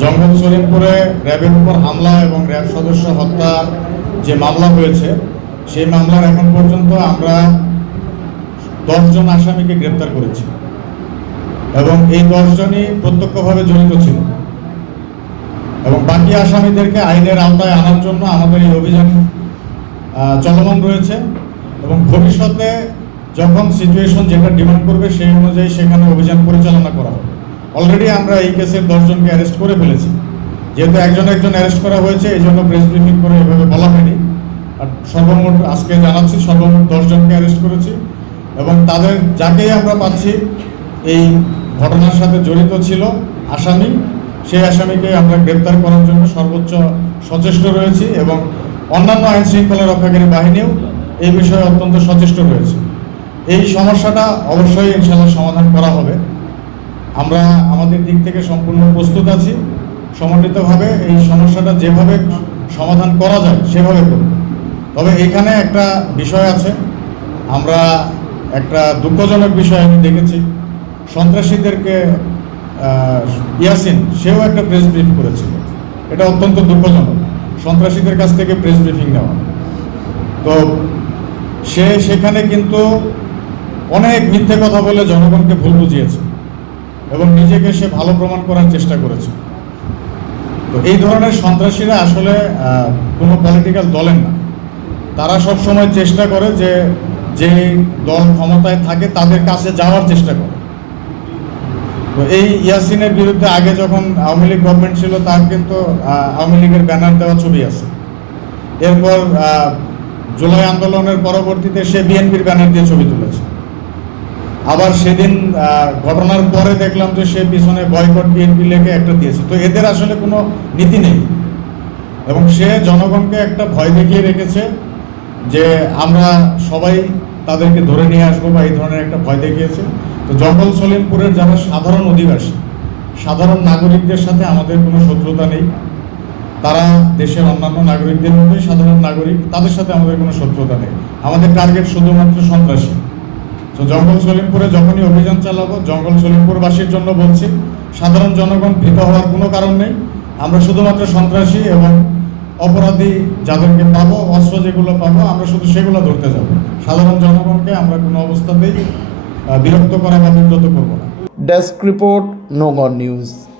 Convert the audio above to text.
জঙ্গল সলিমপুরে র্যাবের উপর হামলা এবং র্যাব সদস্য হত্যা যে মামলা হয়েছে, সেই মামলার এখন পর্যন্ত আমরা 10 জন আসামিকে গ্রেপ্তার করেছি এবং এই 10 জনই প্রত্যক্ষভাবে জড়িত ছিল এবং বাকি আসামিদেরকে আইনের আওতায় আনার জন্য আমাদের এই অভিযান চলমান রয়েছে এবং ভবিষ্যতে যখন সিচুয়েশন যেটা ডিমান্ড করবে সেই অনুযায়ী সেখানে অভিযান পরিচালনা করা হবে। অলরেডি আমরা এই কেসের 10 জনকে অ্যারেস্ট করে ফেলেছি। যেহেতু একজন অ্যারেস্ট করা হয়েছে, এই জন্য প্রেস ব্রিফিং করে এভাবে বলা হয়নি। আর সর্বমোট আজকে জানাচ্ছি সর্বমোট 10 জনকে অ্যারেস্ট করেছি এবং তাদের যাকেই আমরা পাচ্ছি এই ঘটনার সাথে জড়িত ছিল আসামি, সেই আসামিকে আমরা গ্রেপ্তার করার জন্য সর্বোচ্চ সচেষ্ট রয়েছি এবং অন্যান্য আইন শৃঙ্খলা রক্ষাকারী বাহিনীও এই বিষয়ে অত্যন্ত সচেষ্ট রয়েছে। এই সমস্যাটা অবশ্যই ইনশাআল্লাহ সমাধান করা হবে। আমরা আমাদের দিক থেকে সম্পূর্ণ প্রস্তুত আছি। সমন্বিতভাবে এই সমস্যাটা যেভাবে সমাধান করা যায় সেভাবে করব। তবে এখানে একটা বিষয় আছে, আমরা একটা দুঃখজনক বিষয় আমি দেখেছি, সন্ত্রাসীদেরকে ইয়াসিন সেও একটা প্রেস ব্রিফ করেছিল। এটা অত্যন্ত দুঃখজনক, সন্ত্রাসীদের কাছ থেকে প্রেস ব্রিফিং নেওয়া। তো সে সেখানে কিন্তু অনেক মিথ্যে কথা বলে জনগণকে ভুল বুঝিয়েছে এবং নিজেকে সে ভালো প্রমাণ করার চেষ্টা করেছে। তো এই ধরনের সন্ত্রাসীরা আসলে কোনো পলিটিক্যাল দলের না, তারা সবসময় চেষ্টা করে যে দল ক্ষমতায় থাকে তাদের কাছে যাওয়ার চেষ্টা করে। তো এই ইয়াসিনের বিরুদ্ধে আগে যখন আওয়ামী লীগ গভর্নমেন্ট ছিল তার কিন্তু আওয়ামী লীগের ব্যানার দেওয়া ছবি আছে। এরপর জুলাই আন্দোলনের পরবর্তীতে সে বিএনপির ব্যানার দিয়ে ছবি তুলেছে। আবার সেদিন ঘটনার পরে দেখলাম যে সে পিছনে বয়কট বিএনপি লেগে একটা দিয়েছে। তো এদের আসলে কোনো নীতি নেই এবং সে জনগণকে একটা ভয় দেখিয়ে রেখেছে যে আমরা সবাই তাদেরকে ধরে নিয়ে আসবো বা এই ধরনের একটা ভয় দেখিয়েছে। তো জঙ্গল সলিমপুরের যারা সাধারণ অধিবাসী, সাধারণ নাগরিকদের সাথে আমাদের কোনো শত্রুতা নেই। তারা দেশের অন্যান্য নাগরিকদের মধ্যেই সাধারণ নাগরিক, তাদের সাথে আমাদের কোনো শত্রুতা নেই। আমাদের টার্গেট শুধুমাত্র সন্ত্রাসী। তো জঙ্গল সলিমপুরে যখনই অভিযান চালাবো, জঙ্গল সলিমপুরবাসীর জন্য বলছি, সাধারণ জনগণ ভীত হওয়ার কোনো কারণ নেই। আমরা শুধুমাত্র সন্ত্রাসী এবং অপরাধী যাদেরকে পাবো, অস্ত্র যেগুলো পাবো, আমরা শুধু সেগুলো ধরতে যাবো। সাধারণ জনগণকে আমরা কোনো অবস্থাতেই বিরক্ত করা বা বিব্রত করবো না। Desk report, Nongor news.